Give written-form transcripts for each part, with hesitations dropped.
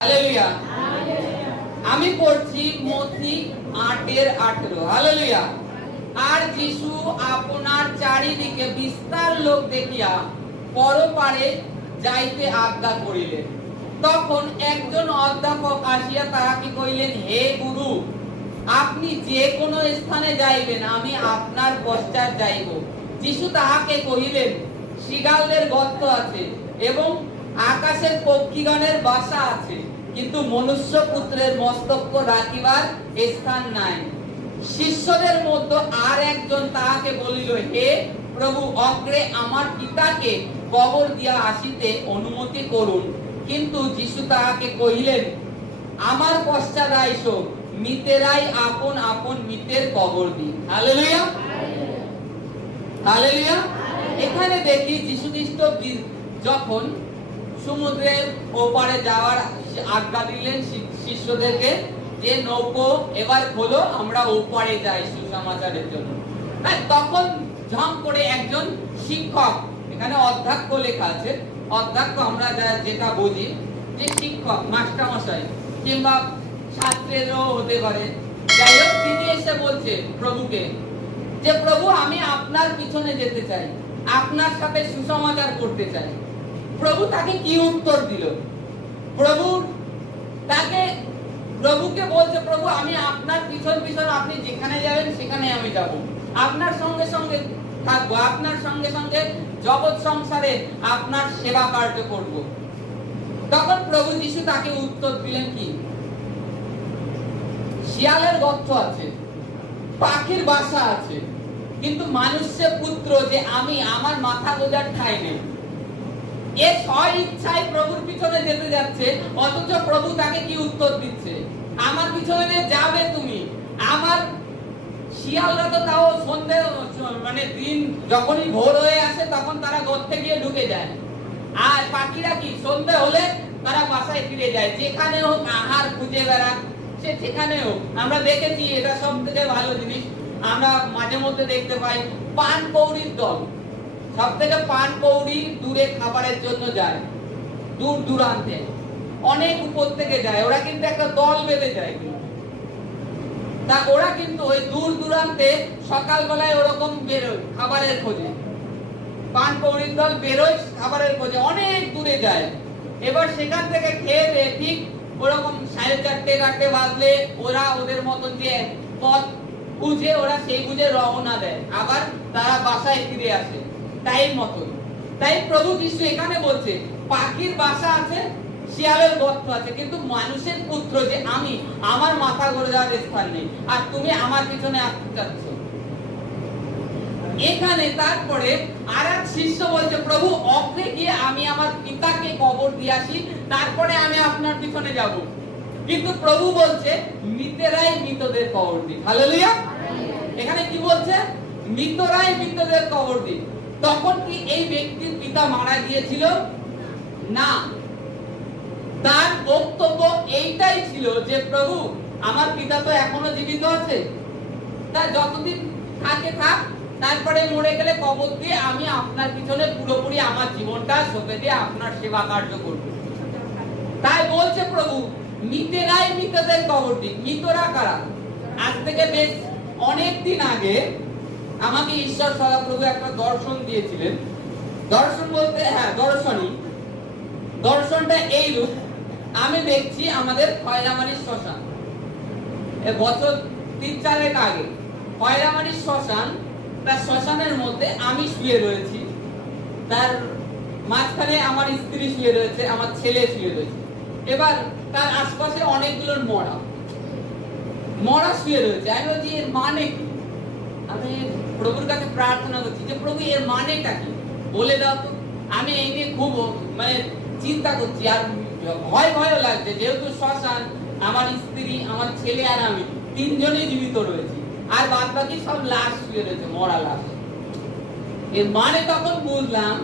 Hallelujah. আমি পড়ছি মথি 8:18। Hallelujah. আর যিশু আপনার চারিদিকে বিস্তার লোক দেখিয়া পরপারে যাইতে আজ্ঞা করিলেন। তখন একজন অধ্যাপক আসিয়া তাহাকে কহিলেন, হে গুরু, আপনি যে কোনো স্থানে যাইবেন, আমি আপনার পশ্চাৎ যাইব। যিশু তাহাকে কহিলেন, শৃগালের গর্ত আছে এবং আকাশের পক্ষীগণের বাসা আছে, কিন্তু মনুষ্য পুত্রের মস্তক রাখিবার স্থান নাই। শিষ্যদের মধ্যে আর একজন তাহাকে বলিল, হে প্রভু, অগ্রে আমার পিতাকে কবর দিয়া আসিতে অনুমতি করুন। কিন্তু যিশু তাহাকে কহিলেন, আমার পশ্চাৎ আইসো, মৃতেরাই আপন আপন মৃতের কবর দিন। Hallelujah, hallelujah. এখানে দেখি যিশু খ্রিস্ট যখন সমুদ্রের ওপারে যাওয়ার আজ্ঞা দিলেন শিষ্যদেরকে, যে নৌকো এবার খোলো, আমরা ওপারে যাই সুসমাচারের জন্য। তখন ঝম করে একজন শিক্ষক, এখানে অধ্যক্ষ লেখা আছে, অধ্যক্ষ আমরা যেটা বুঝি যে শিক্ষক, মাস্টারমশাই কিংবা ছাত্রেরও হতে পারে, যাই হোক, তিনি এসে বলছে প্রভুকে যে প্রভু, আমি আপনার পিছনে যেতে চাই, আপনার সাথে সুসমাচার করতে চাই। প্রভু তাকে কি উত্তর দিল? প্রভুকে বলছে, প্রভু, আমি আপনার পিছন পিছন, আপনি যেখানে যাবেন সেখানে আমি যাব, আপনার সঙ্গে সঙ্গে থাকবো, আপনার সঙ্গে সঙ্গে জগৎ সংসারে আপনার সেবা কার্য করব। তখন প্রভু যিশু তাকে উত্তর দিলেন কি? শিয়ালের গর্ত আছে, পাখির বাসা আছে, কিন্তু মানুষের পুত্র যে আমি, আমার মাথা গোজার ঠাঁই নেই। এ স্ব ইচ্ছায় প্রভুর পিছনে যেতে যাচ্ছে, অথচ প্রভু তাকে কি উত্তর দিচ্ছে? আমার পিছনে যাবে তুমি। আমার শিয়ালরা তো তাও সন্ধ্যে, মানে দিন যখনই ভোর হয়ে আসে তখন তারা গর্তে গিয়ে ঢুকে যায়, আর পাখিরা কি সন্ধ্যে হলে তারা বাসায় ফিরে যায়। যেখানে হোক আহার খুঁজে বেড়াক, সে যেখানে হোক। আমরা দেখেছি, এটা সব থেকে ভালো জিনিস আমরা মাঝে মধ্যে দেখতে পাই, পান কৌড়ির দল, সব থেকে পান কৌড়ি দূরে খাবারের জন্য যায়, দূর দূরান্তে, অনেক উপর থেকে যায়। ওরা কিন্তু একটা দল বেঁধে যায়, তা ওরা কিন্তু ওই দূর দূরান্তে সকালবেলায় ওরকম বেরোয় খাবারের খোঁজে। পান কৌড়ির দল বেরোয় খাবারের খোঁজে, অনেক দূরে যায়। এবার সেখান থেকে খেয়ে ঠিক ওরকম 4:30-4:00 বাজলে ওরা ওদের মতন যে পথ বুঝে, ওরা সেই বুঝে রওনা দেয়, আবার তারা বাসায় ফিরে আসে টাইম মতন। তাই প্রভু যিশু এখানে বলছে, পাখির বাসা আছে, শিয়ালের গর্ত আছে, কিন্তু মানুষের পুত্র যে আমি, আমার মাথা গড়ে যাওয়ার স্থান নেই, আর তুমি আমার পিছনে আসতে চাচ্ছ। এখানে তারপরে আর এক শিষ্য বলছে, প্রভু, অগ্রে গিয়ে আমি আমার পিতাকে কবর দিয়ে আসি, তারপরে আমি আপনার পিছনে যাব। কিন্তু প্রভু বলছে, মৃতেরাই মৃতদের কবর দিন। হালেলুয়া। এখানে কি বলছে? মৃতরাই মৃতদের কবর দিন। তখন কি এই ব্যক্তির পিতা মারা গিয়েছিল? না, তার বক্তব্য এইটাই ছিল যে প্রভু, আমার পিতা তো এখনো জীবিত আছে, তা যতদিন থাকে থাক, তারপরে মরে গেলে কবর দিয়ে আমি আপনার পিছনে পুরোপুরি আমার জীবনটা সঁপে দিয়ে আপনার সেবা কার্য করব। তাই বলছে প্রভু, মৃতেরাই মৃতদের কবর দিন। মৃতরা কারা? আজ থেকে বেশ অনেক দিন আগে আমাকে ঈশ্বর সদাপ্রভু একটা দর্শন দিয়েছিলেন। দর্শন বলতে, হ্যাঁ, দর্শনটা এইরূপ। আমি দেখছি আমাদের খয়রামারির শ্মশান, বছর 3-4 আগে খয়রামারির শ্মশান, তার শ্মশানের মধ্যে আমি শুয়ে রয়েছি, তার মাঝখানে আমার স্ত্রী শুয়ে রয়েছে, আমার ছেলে শুয়ে রয়েছে। এবার তার আশপাশে অনেকগুলো মরা শুয়ে রয়েছে। আমি বলছি, এর মানে কি? আমি প্রভুর কাছে প্রার্থনা করছি যে প্রভু, এর মানেটা কি বলে দাও তো। আমি এই নিয়ে খুব চিন্তা করছি, আর ভয়ও লাগছে, যেহেতু শ্মশান, আমার স্ত্রী, আমার ছেলে আর আমি 3জনই জীবিত রয়েছি, আর বাদ বাকি সব লাশ শুয়ে রয়েছে, মরা লাশ। এর মানে তখন বুঝলাম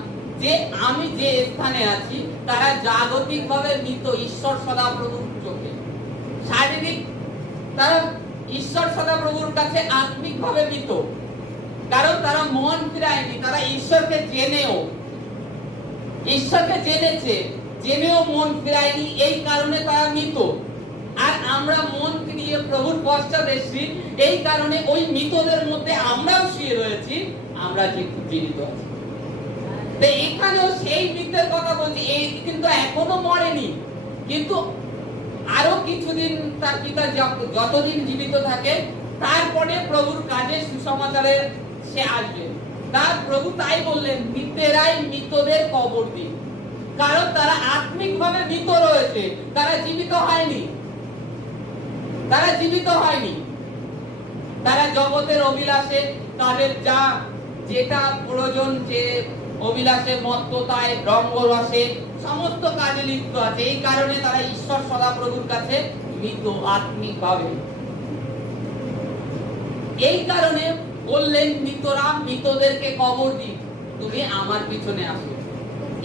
যে আমি যে স্থানে আছি তারা জাগতিক ভাবে মৃত, ঈশ্বর সদাপ্রভুর চোখে। শারীরিক তারা ঈশ্বর সদাপ্রভুর কাছে আত্মিক ভাবে মৃত, কারণ তারা মন ফিরায়নি। তারা ঈশ্বরকে জেনেছে, জেনেও মন ফিরায়নি, এই কারণে তারা মৃত, আর আমরা মন ফিরিয়ে প্রভুর পশ্চাৎ এসেছি, এই কারণে ওই মৃতদের মধ্যে আমরাও শুয়ে রয়েছি, আমরা জীবিত আছি। তো এখানেও সেই মৃতের কথা বলছি, এই কিন্তু এখনো মরেনি, কিন্তু আরো কিছুদিন তার পিতা যতদিন জীবিত থাকে তারপরে প্রভুর কাজে সুসমাচারে সে আসবে। তার প্রভু তাই বললেন, মৃতেরাই মৃতদের কবর দিন, কারণ তারা আত্মিকভাবে মৃত রয়েছে, তারা জীবিত হয়নি, তারা জীবিত হয়নি। তারা জগতের অভিলাষে, তাদের যেটা প্রয়োজন, যে অভিলাষে, মত্ততায়, রঙ্গরসে, সমস্ত কাজে লিপ্ত আছে। এই কারণে তারা ঈশ্বর সদাপ্রভুর কাছে মৃত আত্মিকভাবে। এই কারণে বললেন, মৃতরা মৃতদেরকে কবর দিন, তুমি আমার পিছনে আসো।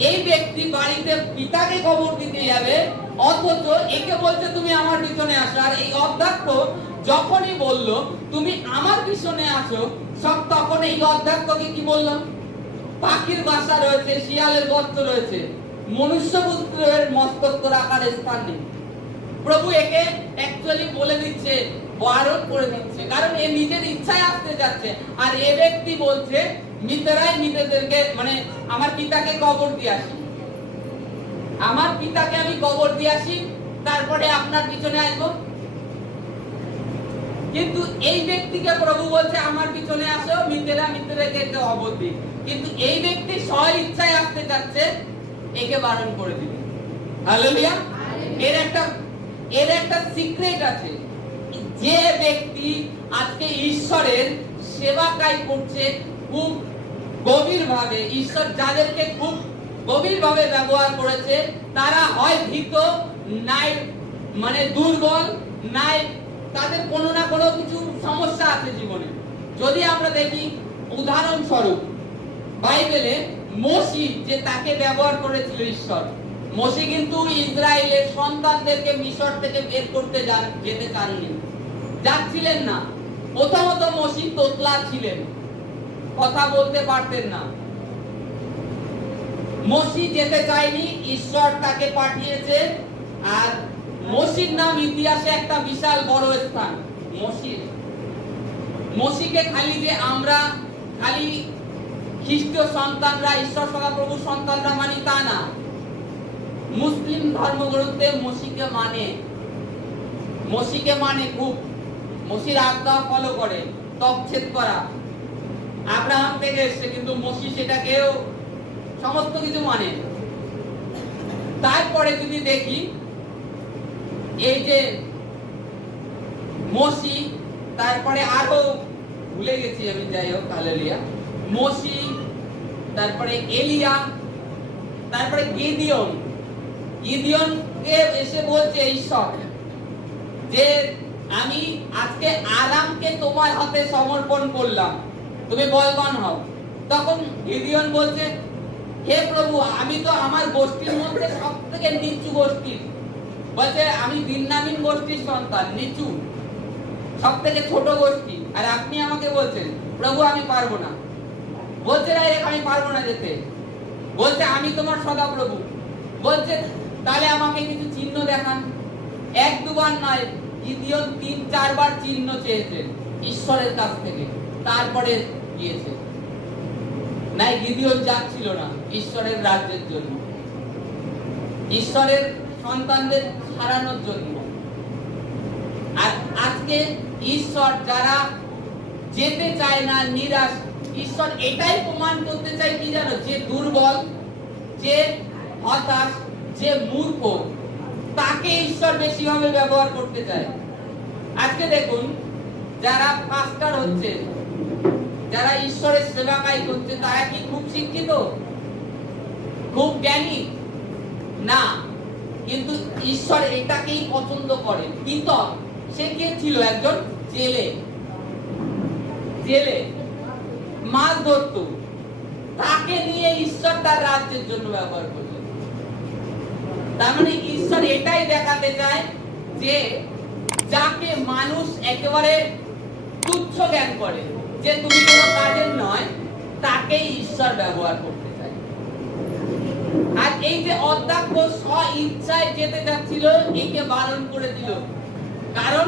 এই ব্যক্তি বাড়িতে পিতাকে কবর দিতে যাবে, অথচ একে বলছে তুমি আমার পিছনে আসো। আর এই অধ্যক্ষ যখনই বলল তুমি আমার পিছনে আসো, সব তখন এই অধ্যক্ষকে কি বললাম, পাখির বাসা রয়েছে, শিয়ালের গর্ত রয়েছে, মনুষ্য পুত্রের মস্তক রাখার স্থান নেই। প্রভু একে অ্যাকচুয়ালি বলে দিচ্ছে, বারণ করে দিচ্ছে, কারণ এ নিজের ইচ্ছায় আসতে যাচ্ছে। আর এ ব্যক্তি বলছে, মৃতরাই মৃতদেরকে, মানে আমার পিতাকে কবর দিয়ে আসি, আমার পিতাকে আমি কবর দিয়ে আসি, তারপরে আপনার পিছনে আসবো। কিন্তু এই ব্যক্তিকে প্রভু বলছে আমার পিছনে আসো, মৃতেরা মৃতদেরকে কবর দিই। কিন্তু এই ব্যক্তি স্ব ইচ্ছায় আসতে যাচ্ছে, একে বারণ করে দিবে। হালেলুয়া। এর একটা সিক্রেট আছে। যে ব্যক্তি আজকে ঈশ্বরের সেবা কাজ করছে খুব গভীরভাবে, ঈশ্বর যাদেরকে খুব গভীরভাবে ব্যবহার করেছে, তারা হয় ভীত, নাই মানে দুর্বল, নাই তাদের কোনো না কোনো কিছু সমস্যা আছে জীবনে। যদি আমরা দেখি উদাহরণস্বরূপ বাইবেলে মোশি, যে তাকে ব্যবহার করেছিল ঈশ্বর, মোশি কিন্তু ইসরায়েলের সন্তানদেরকে মিশর থেকে বের করতে যেতে চাননি, যাচ্ছিলেন না। প্রথমত মোশি তোতলা ছিলেন, কথা বলতে পারতেন না, মোশি যেতে চায়নি, ঈশ্বর তাকে পাঠিয়েছে। আর মোশির নাম ইতিহাসে একটা বিশাল বড় স্থান। মোশিকে খালি যে আমরা খালি খ্রিস্টীয় সন্তানরা, ঈশ্বর সদাপ্রভুর সন্তানরা মানি তা না, মুসলিম ধর্মগ্রন্থে মোশিকে মানে খুব, মোশির আজ্ঞা ফলো করে, তপছেদ করা। আব্রাহাম থেকে এসেছে, কিন্তু মোশি সেটাকেও সমস্ত কিছু মানে। তারপরে যদি দেখি এই যে মোশি, তারপরে আরো ভুলে গেছি আমি, যাই হোক, হালেলুয়া। মোশি, তারপরে এলিয়া, তারপরে গিদিয়নকে এসে বলছে ঈশ্বর যে আমি আজকে আরামকে তোমার হাতে সমর্পণ করলাম, তুমি বলবান হও। তখন গিদিয়ন বলছে, হে প্রভু, আমি তো আমার গোষ্ঠীর মধ্যে সবথেকে নিচু গোষ্ঠী, বলছে আমি বিন্যামিন গোষ্ঠীর সন্তান, নিচু, সবথেকে ছোট গোষ্ঠী, আর আপনি আমাকে বলছেন প্রভু আমি পারবো না। বলছে আমি পারবো না যেতে, বলছে আমি তোমার সদাপ্রভু। বলছে তাহলে আমাকে কিছু চিহ্ন দেখান। এক দুবার নয়, গিদিয়ন ৩-৪ বার চিহ্ন চেয়েছে ঈশ্বরের কাছ থেকে, তারপরে গিয়েছে। নাই, গিদিয়ন যাচ্ছিল না ঈশ্বরের রাজ্যের জন্য, ঈশ্বরের সন্তানদের হারানোর জন্য। আর আজকে ঈশ্বর যারা যেতে চায় না, নিরাশ, ঈশ্বর এটাই প্রমাণ করতে চায় কি জানো, যে দুর্বল, যে হতাশ, যে মূর্খ, তাকে ঈশ্বর বেশি ভাবে ব্যবহার করতে চায়। আজকে দেখুন, যারা পাস্টার হচ্ছে, যারা ঈশ্বরের সেবা কাজ করছে, তারা কি খুব শিক্ষিত, খুব জ্ঞানী না, কিন্তু ঈশ্বর এটাকেই পছন্দ করেন। কিন্তু সে কে ছিল? একজন জেলে মাছ ধরত, তাকে নিয়ে ঈশ্বর তার রাজ্যের জন্য ব্যবহার করলেন। তার মানে ঈশ্বর এটাই দেখাতে চায় যে যাকে মানুষ একেবারে তুচ্ছ জ্ঞান করে, যে তুমি কোনো কাজের নয়, তাকেই ঈশ্বর ব্যবহার করতে চায়। আর এই যে অধ্যক্ষ স্ব ইচ্ছায় যেতে যাচ্ছিল, একে বারণ করে দিল, কারণ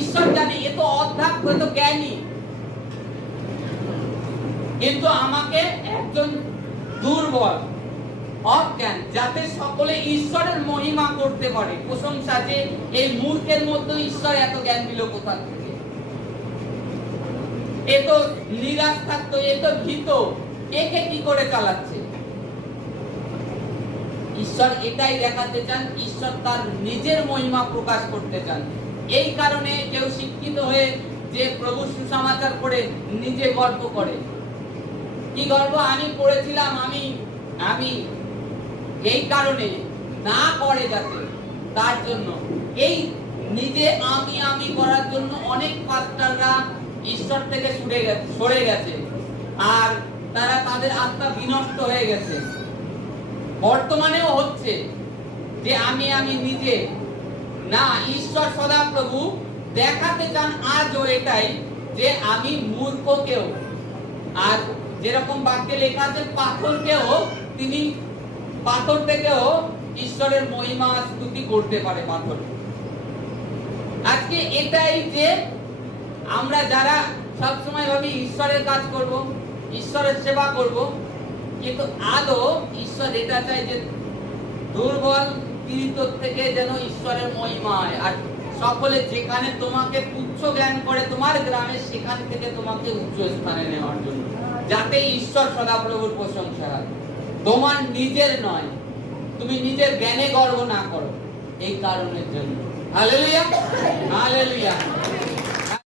ঈশ্বর জানে এ তো অধ্যক্ষ, এ তো জ্ঞানী, কিন্তু আমাকে একজন দুর্বল অজ্ঞান, যাতে সকলে ঈশ্বরের মহিমা করতে পারে, প্রশংসা, যে এই মূর্খের মধ্যে ঈশ্বর এত জ্ঞান দিল কোথা থেকে? এ তো নিরাশ থাকতো, এ তো ভীত, একে কি করে চালাচ্ছে? ঈশ্বর এটাই দেখাতে চান, ঈশ্বর তার নিজের মহিমা প্রকাশ করতে চান। এই কারণে কেউ শিক্ষিত হয়ে যে প্রভু সুসমাচার করে নিজে গর্ব করে, কি গর্ব? আমি পড়েছিলাম, আমি এই কারণে না করে যাতে, তার জন্য এই নিজে আমি করার জন্য অনেক পাস্টাররা ঈশ্বর থেকে সরে গেছে, আর তারা তাদের আত্মা বিনষ্ট হয়ে গেছে। বর্তমানেও হচ্ছে যে আমি নিজে না, ঈশ্বর সদাপ্রভু দেখাতে চান আজও এটাই, যে আমি মূর্খকেও, আর যেরকম বাক্যে লেখা আছে পাথরকেও তিনি, পাথর থেকেও ঈশ্বরের মহিমা স্তুতি করতে পারে পাথর। আজকে এটাই যে আমরা যারা সবসময় ভাবি ঈশ্বরের কাজ করব, ঈশ্বরের সেবা করব, কিন্তু আদৌ ঈশ্বর এটা চায় যে দুর্বল পীড়িত থেকে যেন ঈশ্বরের মহিমা হয়, আর সকলে যেখানে তোমাকে তুচ্ছ জ্ঞান করে তোমার গ্রামে, সেখান থেকে তোমাকে উচ্চ স্থানে নেওয়ার জন্য, যাতে ঈশ্বর সদাপ্রভুর প্রশংসা হয়, তোমার নিজের নয়, তুমি নিজের জ্ঞানে গর্ব না করো, এই কারণের জন্য। Hallelujah, hallelujah.